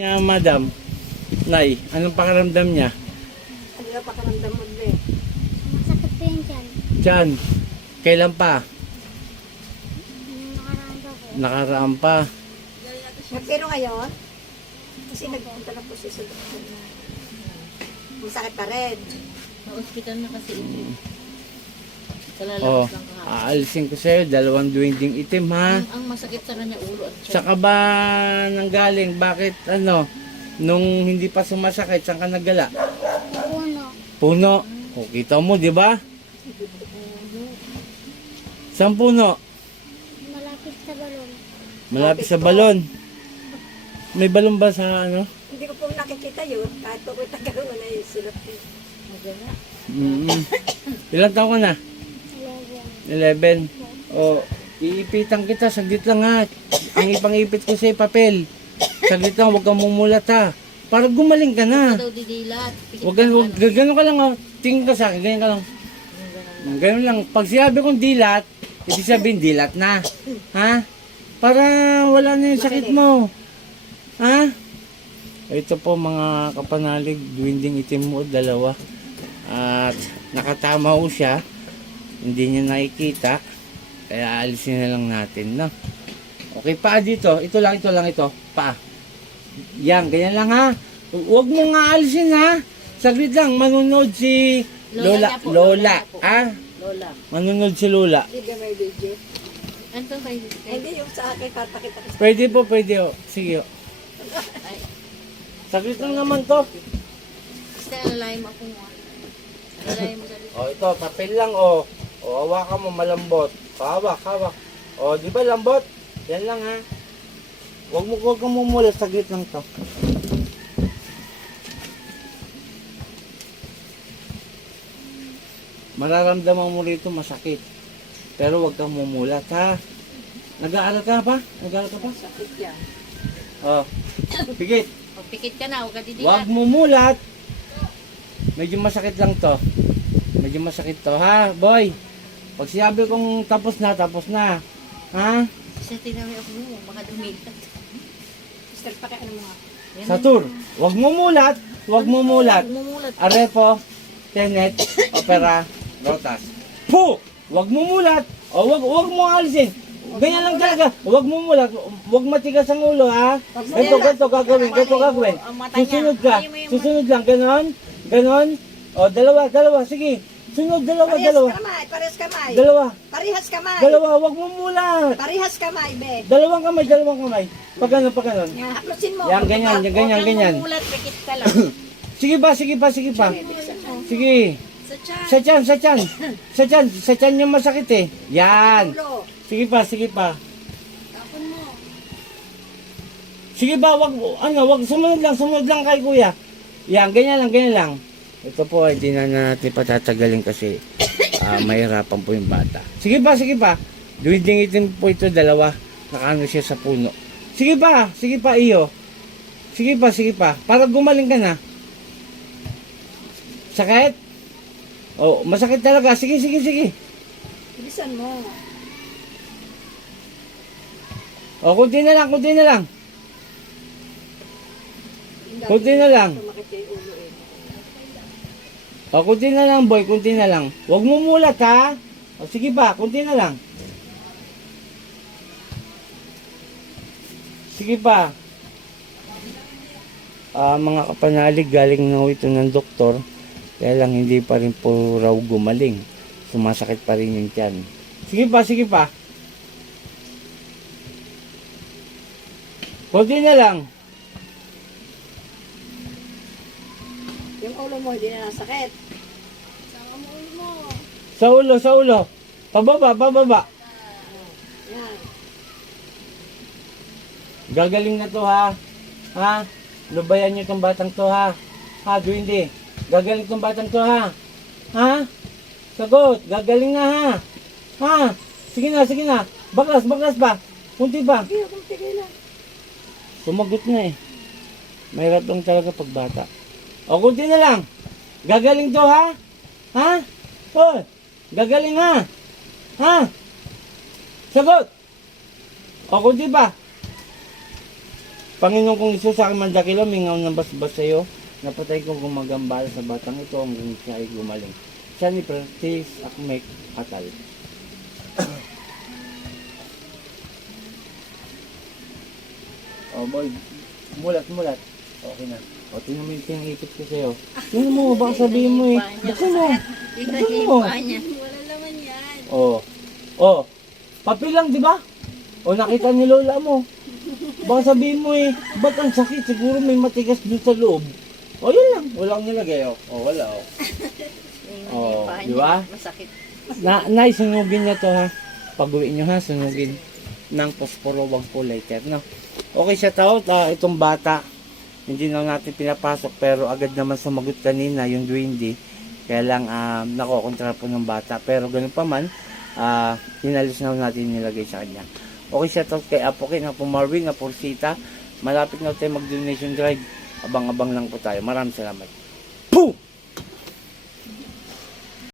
Niya, madam, Nay, anong pakiramdam niya? Ano na pakaramdam mo, be? Masakit po yan dyan. Diyan, kailan pa? Yung nakaraan daw po. Nakaraan pa. Pero ngayon, kasi nagpunta na po siya sa doktor na masakit pa rin. Sa ospital na kasi ito. Sa Oh, lalabas lang kahapon. aalisin ko sa'yo, 2 duwinding itim ha. Ang masakit sa kanya ulo at tiyan. Saka ba nanggaling? Bakit nung hindi pa sumasakit, saan ka naggala? Puno. Puno. O, kita mo, di ba? Saan puno? Malapit sa balon. Malapit sa balon. May balon ba sa Hindi ko po nakikita yun. Kahit po ko tagaroon na yung sulat ko. Magana. Ilang taon ka na? 11. 11. O, iipitan kita. Saglit lang ha. Ang ipang-ipit ko sa'yo, papel. Saglit lang, huwag kang mumulat ha. Para gumaling ka na. Daw didilat. Huwag gano'n ka lang ha. Tingin ka sa akin, ganyan ka lang. Ganun lang. Pag sinabi kong dilat, ibig sabihin dilat na. Ha? Para wala na yung sakit mo. Ha? Ito po mga kapanalig, duwinding itim mo, 2. At nakatama ho siya. Hindi niya nakikita. Kaya alisin na lang natin, no? Okay, paa dito. Ito lang, ito. Paa. Yan, ganyan lang ha. Huwag mo nga alisin ha. Saglit lang, manunod si Lola. Lola niya po, Lola. Lola po. Ah? Lola. Manunod si Lola. Hindi ka may video. Anto kayo? Hindi yung sa akin, papakita ko sa Pwede po, pwede ho. Sige ho. Ay, Saglit lang naman to. basta alalayan mo ako mo. Alalayan mo sa O, ito, papel lang o. O, hawakan mo, malambot. Hawak. O, di ba lambot? Yan lang ha. Huwag kang mumula, saglit lang to. Mararamdaman mo rito masakit. Pero huwag kang mumulat ha. Nag-aaral ka pa? sakit yan. O, pigit. O, pikit ka na, huwag ka didilat. Huwag mumulat. Medyo masakit lang to. Medyo masakit to ha, boy. Pag sinabi kong tapos na. Ha? Sa tinami ako mo, baka dumilat. Mister, pakiano mo nga. Yan Satur, huwag mumulat. Huwag mumulat. Mumulat. Arepo, tenet, opera, rotas. Po! Huwag mumulat. O huwag mo alisin. Ganyan lang talaga. Huwag mumulat. Huwag matigas ang ulo ha. Ganito gagawin. Ang mata niya. Susunod ka. Ayaw mo yung Susunod lang. Ganon. O, dalawa. Sige. Sunod, dalawa. Parehas kamay. Dalawa. Parehas kamay. Huwag mumulat. Parehas kamay, be. Dalawang kamay. Pag ganon. Yan, haplosin mo. Yan, ganyan. Huwag kang mumulat, pikit ka lang. Sige pa. Sige. Sa tiyan. Sa tiyan yung masakit eh. Yan. Ulo. Sige pa. Tapon mo. Sige ba, wag sumunod lang kay kuya. Yan, ganyan lang. Ito po, hindi na natin patatagalin kasi mahirapan po yung bata. Sige pa. Duwinding itim po ito, 2. Nakaano siya sa puno. Sige pa, iyo. Sige pa. Para gumaling ka na. Sakit? Oh, masakit talaga. Sige. Bilisan mo. Oh, kunti na lang. Kunti na lang. Sumakit yung ulo eh. O, kunti na lang, boy. Kunti na lang. Huwag mo mulat, ha? O, sige pa. Kunti na lang. Sige pa. Mga kapanalig, galing na ito ng doktor. Kaya lang, hindi pa rin po raw gumaling. Sumasakit pa rin yung tiyan. Sige pa. Kunti na lang. Yung ulo mo, hindi na nasakit. Sa ulo. Pababa. Yan. Gagaling na to ha. Ha? Lubayan niyo tong batang to ha. Ha, Duwindi. Gagaling tong batang to ha. Ha? Sagot. Gagaling na ha. Ha? Sige na. Baklas ba? Kunti pa. Sige, kung tigil lang. Sumagot na eh. Mahirap lang talaga pag bata. O, kunti na lang. Gagaling to ha. Ha? O, gagaling ha. Ha? Sagot. O, kunti pa. Panginoon kong Isus, sa aking mandakilo, mingaw ng basbas sa iyo. Napatay ko gumagambala sa batang ito hanggang siya ay gumaling. Siya ni Francis Akmek Atal. Oh boy, mulat. Okay na. O, tingnan mo yung pinangipit ko sa'yo. Tingnan mo, baka sabihin mo eh. Buksan mo. Tingnan Buksan niya mo. yung paa niya. Wala naman yan. Oh, papel lang, di ba? O, nakita ni Lola mo. Baka sabihin mo eh, ba't ang sakit? Siguro may matigas dun sa loob. O, yun lang. Walang nilagay, oh. O, wala, oh. Tingnan Oh, niya yung paa di niya. ba? Masakit. Sunugin niya to ha. Pag-uwi niyo ha, sunugin ng posporo, wag po lighter, no? Okay siya tao, itong bata, hindi na natin pinapasok pero agad naman sumagot kanina yung Duwindi. Kaya lang nakokontra po ng bata. Pero ganun pa man, hinalis na natin nilagay sa kanya. Okay siya tao kay Apokin, Apo Marvin, Apo Rosita. Malapit na tayo mag-donation drive. Abang-abang lang po tayo. Maraming salamat. Pooh!